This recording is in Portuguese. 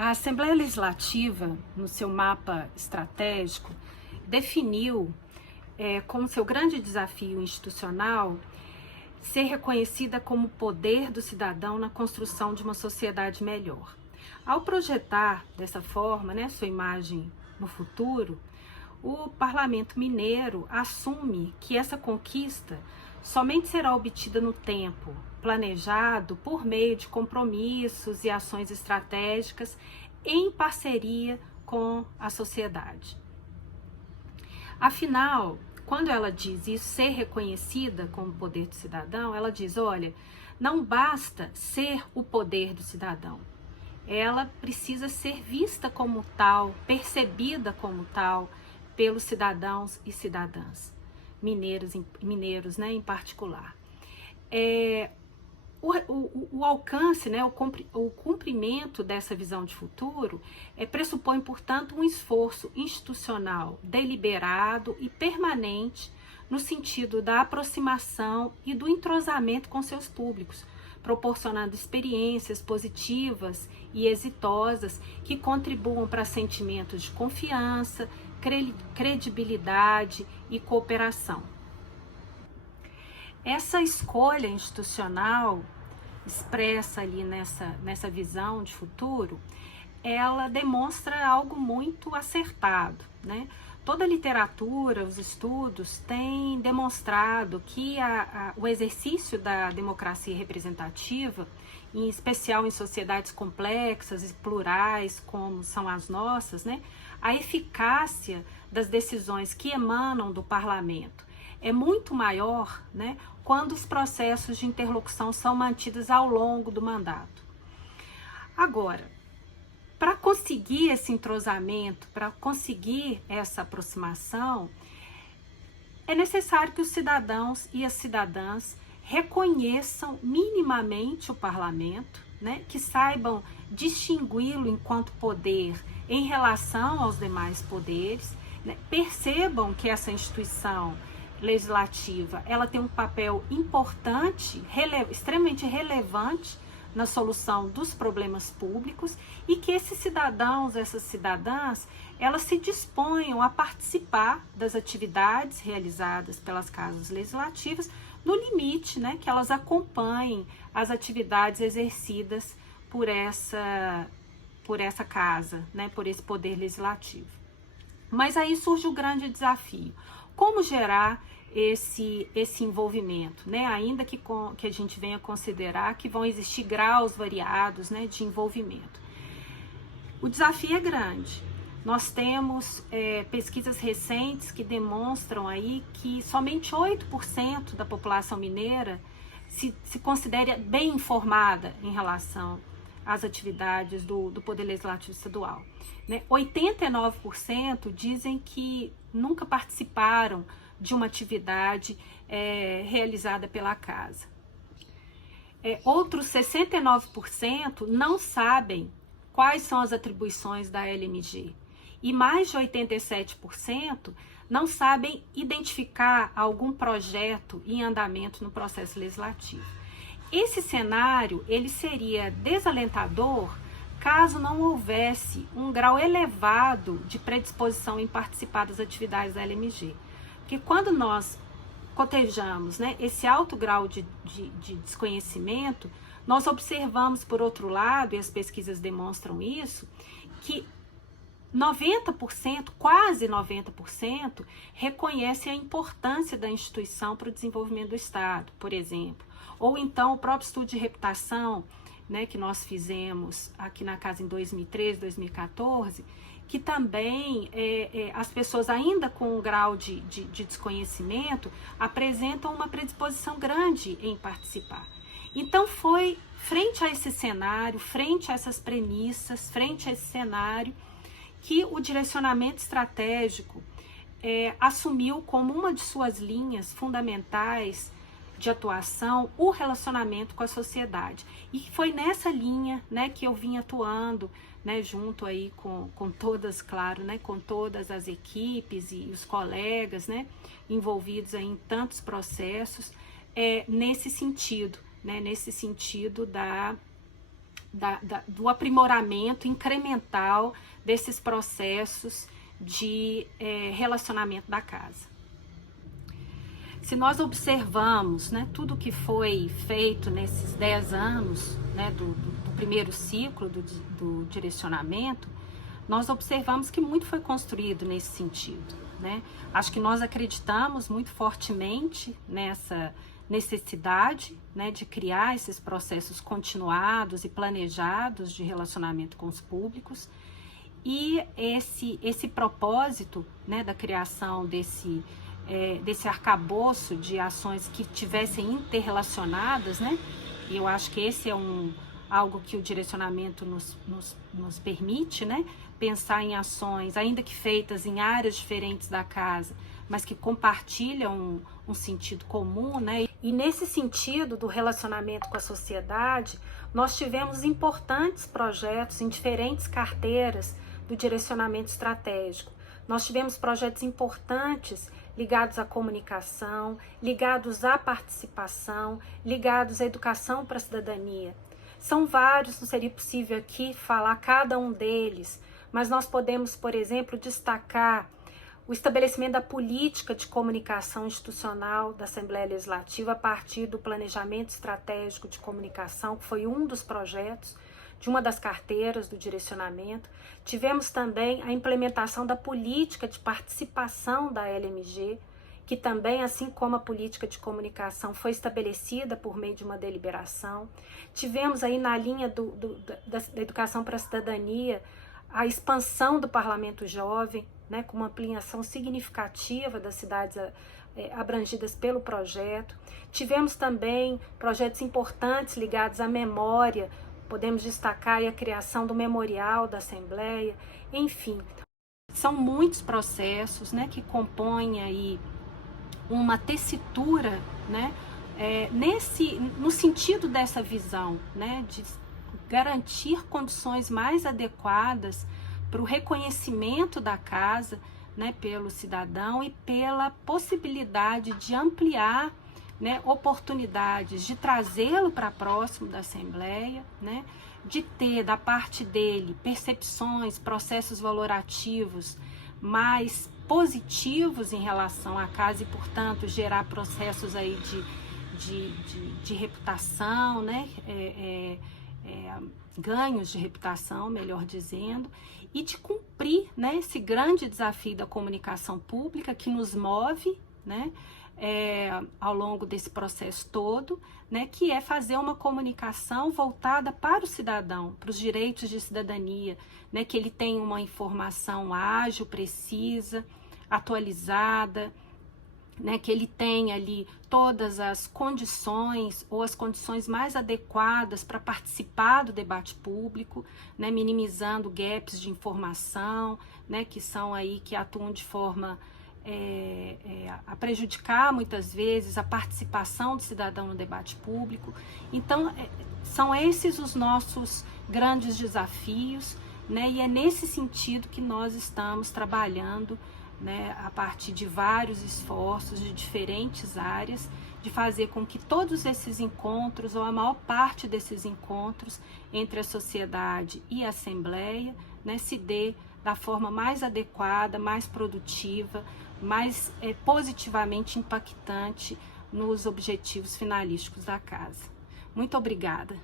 A Assembleia Legislativa, no seu mapa estratégico, definiu como seu grande desafio institucional ser reconhecida como poder do cidadão na construção de uma sociedade melhor. Ao projetar dessa forma, sua imagem no futuro, o Parlamento Mineiro assume que essa conquista somente será obtida no tempo planejado por meio de compromissos e ações estratégicas em parceria com a sociedade. Afinal, quando ela diz isso, ser reconhecida como poder do cidadão, ela diz, olha, não basta ser o poder do cidadão, ela precisa ser vista como tal, percebida como tal pelos cidadãos e cidadãs, mineiros em particular. O alcance, o cumprimento dessa visão de futuro pressupõe, portanto, um esforço institucional deliberado e permanente no sentido da aproximação e do entrosamento com seus públicos, proporcionando experiências positivas e exitosas que contribuam para sentimentos de confiança, credibilidade e cooperação. Essa escolha institucional expressa ali nessa visão de futuro, ela demonstra algo muito acertado, Toda a literatura, os estudos têm demonstrado que o exercício da democracia representativa, em especial em sociedades complexas e plurais como são as nossas, a eficácia das decisões que emanam do parlamento é muito maior, quando os processos de interlocução são mantidos ao longo do mandato. Agora, para conseguir esse entrosamento, para conseguir essa aproximação, é necessário que os cidadãos e as cidadãs reconheçam minimamente o parlamento, que saibam distingui-lo enquanto poder em relação aos demais poderes, percebam que essa instituição legislativa, ela tem um papel importante, extremamente relevante na solução dos problemas públicos e que esses cidadãos, essas cidadãs, elas se disponham a participar das atividades realizadas pelas casas legislativas no limite, que elas acompanhem as atividades exercidas por essa casa, por esse poder legislativo. Mas aí surge o grande desafio. Como gerar esse envolvimento, ainda que a gente venha considerar que vão existir graus variados, de envolvimento. O desafio é grande. Nós temos pesquisas recentes que demonstram aí que somente 8% da população mineira se considera bem informada em relação às atividades do Poder Legislativo Estadual. 89% dizem que nunca participaram de uma atividade realizada pela casa. Outros 69% não sabem quais são as atribuições da LMG. E mais de 87% não sabem identificar algum projeto em andamento no processo legislativo. Esse cenário ele seria desalentador caso não houvesse um grau elevado de predisposição em participar das atividades da LMG. Porque quando nós cotejamos esse alto grau de desconhecimento, nós observamos, por outro lado, e as pesquisas demonstram isso, que 90%, quase 90%, reconhecem a importância da instituição para o desenvolvimento do Estado, por exemplo. Ou então o próprio estudo de reputação, que nós fizemos aqui na casa em 2013, 2014, que também as pessoas ainda com um grau de desconhecimento apresentam uma predisposição grande em participar. Então foi frente a esse cenário, frente a essas premissas, frente a esse cenário, que o direcionamento estratégico assumiu como uma de suas linhas fundamentais de atuação o relacionamento com a sociedade. E foi nessa linha que eu vim atuando, junto aí com todas, claro, com todas as equipes e os colegas, envolvidos aí em tantos processos, nesse sentido, nesse sentido do aprimoramento incremental desses processos de relacionamento da casa. Se nós observamos, né, tudo que foi feito nesses 10 anos, né, do primeiro ciclo do direcionamento, nós observamos que muito foi construído nesse sentido, né? Acho que nós acreditamos muito fortemente nessa necessidade, né, de criar esses processos continuados e planejados de relacionamento com os públicos, e esse propósito, né, da criação desse arcabouço de ações que tivessem interrelacionadas, né? E eu acho que esse é algo que o direcionamento nos permite, né? Pensar em ações, ainda que feitas em áreas diferentes da casa, mas que compartilham um sentido comum, né? E nesse sentido do relacionamento com a sociedade, nós tivemos importantes projetos em diferentes carteiras do direcionamento estratégico. Nós tivemos projetos importantes ligados à comunicação, ligados à participação, ligados à educação para a cidadania. São vários, não seria possível aqui falar cada um deles, mas nós podemos, por exemplo, destacar o estabelecimento da política de comunicação institucional da Assembleia Legislativa a partir do planejamento estratégico de comunicação, que foi um dos projetos de uma das carteiras do direcionamento. Tivemos também a implementação da política de participação da LMG, que também, assim como a política de comunicação, foi estabelecida por meio de uma deliberação. Tivemos aí na linha da educação para a cidadania a expansão do Parlamento Jovem, né, com uma ampliação significativa das cidades abrangidas pelo projeto. Tivemos também projetos importantes ligados à memória. Podemos destacar a criação do memorial da Assembleia, enfim. São muitos processos, né, que compõem aí uma tessitura, né, no sentido dessa visão, né, de garantir condições mais adequadas para o reconhecimento da casa, né, pelo cidadão e pela possibilidade de ampliar, né, oportunidades de trazê-lo para próximo da Assembleia, né, de ter da parte dele percepções, processos valorativos mais positivos em relação à casa e, portanto, gerar processos aí de reputação, né, ganhos de reputação, melhor dizendo, e de cumprir, né, esse grande desafio da comunicação pública que nos move, né, ao longo desse processo todo, né, que é fazer uma comunicação voltada para o cidadão, para os direitos de cidadania, né, que ele tenha uma informação ágil, precisa, atualizada, né, que ele tenha ali todas as condições ou as condições mais adequadas para participar do debate público, né, minimizando gaps de informação, né, que são aí que atuam de forma a prejudicar muitas vezes a participação do cidadão no debate público. Então, são esses os nossos grandes desafios, né, e é nesse sentido que nós estamos trabalhando, né, a partir de vários esforços de diferentes áreas, de fazer com que todos esses encontros, ou a maior parte desses encontros entre a sociedade e a Assembleia, né, se dê da forma mais adequada, mais produtiva, mais positivamente impactante nos objetivos finalísticos da casa. Muito obrigada.